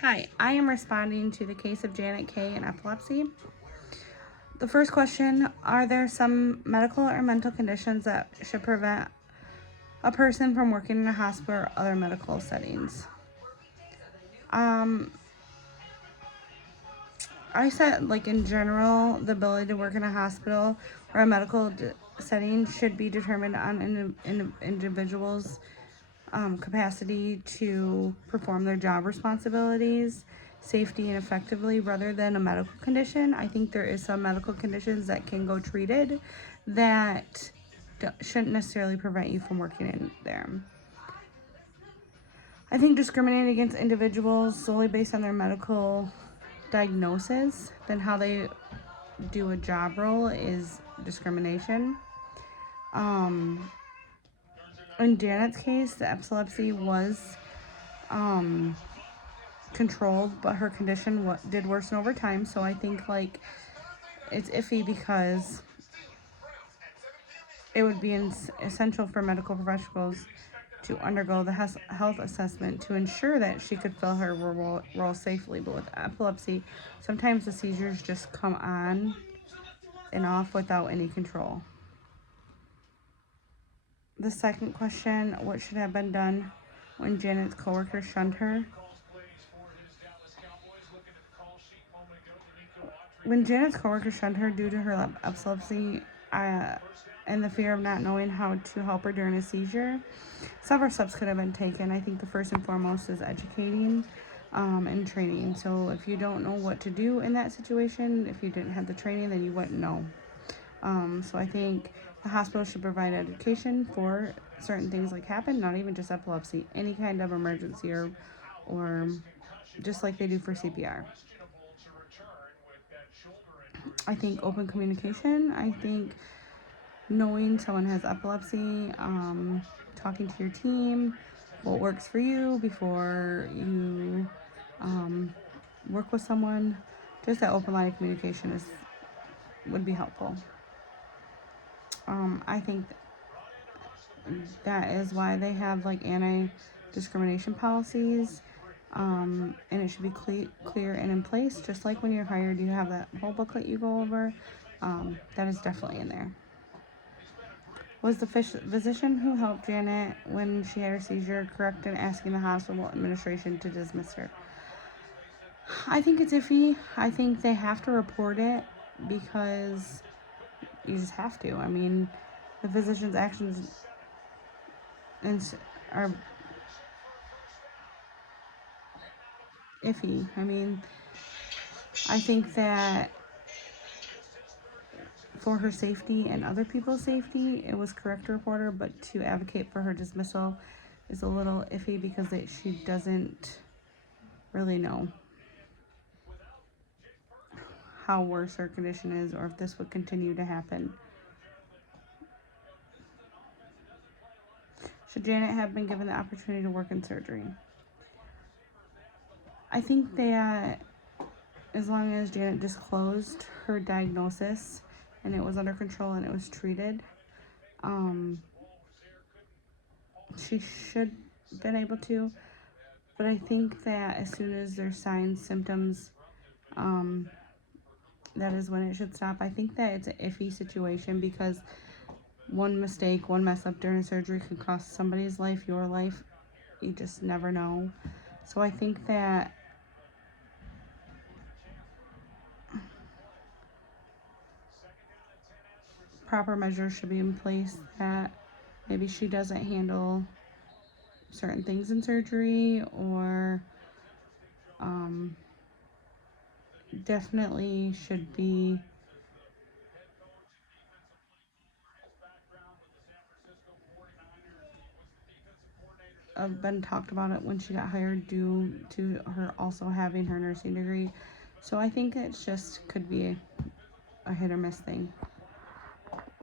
Hi, I am responding to the case of Janet K. and epilepsy. The first question, are there some medical or mental conditions that should prevent a person from working in a hospital or other medical settings? I said, like, in general, the ability to work in a hospital or a medical setting should be determined on an individual's capacity to perform their job responsibilities safety and effectively rather than a medical condition. I think there is some medical conditions that can go treated that shouldn't necessarily prevent you from working in there. I think discriminating against individuals solely based on their medical diagnosis than how they do a job role is discrimination. In Janet's case, the epilepsy was controlled, but her condition did worsen over time. So I think, like, it's iffy because it would be essential for medical professionals to undergo the health assessment to ensure that she could fill her role safely. But with epilepsy, sometimes the seizures just come on and off without any control. The second question, what should have been done when Janet's coworker shunned her? When Janet's coworker shunned her due to her epilepsy and the fear of not knowing how to help her during a seizure, several steps could have been taken. I think the first and foremost is educating and training. So if you don't know what to do in that situation, if you didn't have the training, then you wouldn't know. So I think the hospital should provide education for certain things like happen, not even just epilepsy, any kind of emergency or just like they do for CPR. I think open communication. I think knowing someone has epilepsy, talking to your team, what works for you before you work with someone. Just that open line of communication would be helpful. I think that is why they have like anti-discrimination policies, and it should be clear and in place. Just like when you're hired, you have that whole booklet you go over. That is definitely in there. Was the physician who helped Janet when she had her seizure correct in asking the hospital administration to dismiss her? I think it's iffy. I think they have to report it because you just have to. I mean, the physician's actions are iffy. I mean, I think that for her safety and other people's safety, it was correct to report her, but to advocate for her dismissal is a little iffy because she doesn't really know how worse her condition is or if this would continue to happen. Should Janet have been given the opportunity to work in surgery? I think that as long as Janet disclosed her diagnosis and it was under control and it was treated, she should have been able to. But I think that as soon as there's signs, symptoms, that is when it should stop. I think that it's an iffy situation because one mistake, one mess up during surgery could cost somebody's life, your life. You just never know. So I think that proper measures should be in place, that maybe she doesn't handle certain things in surgery, or definitely should be been talked about it when she got hired due to her also having her nursing degree. So I think it's just could be a hit or miss thing.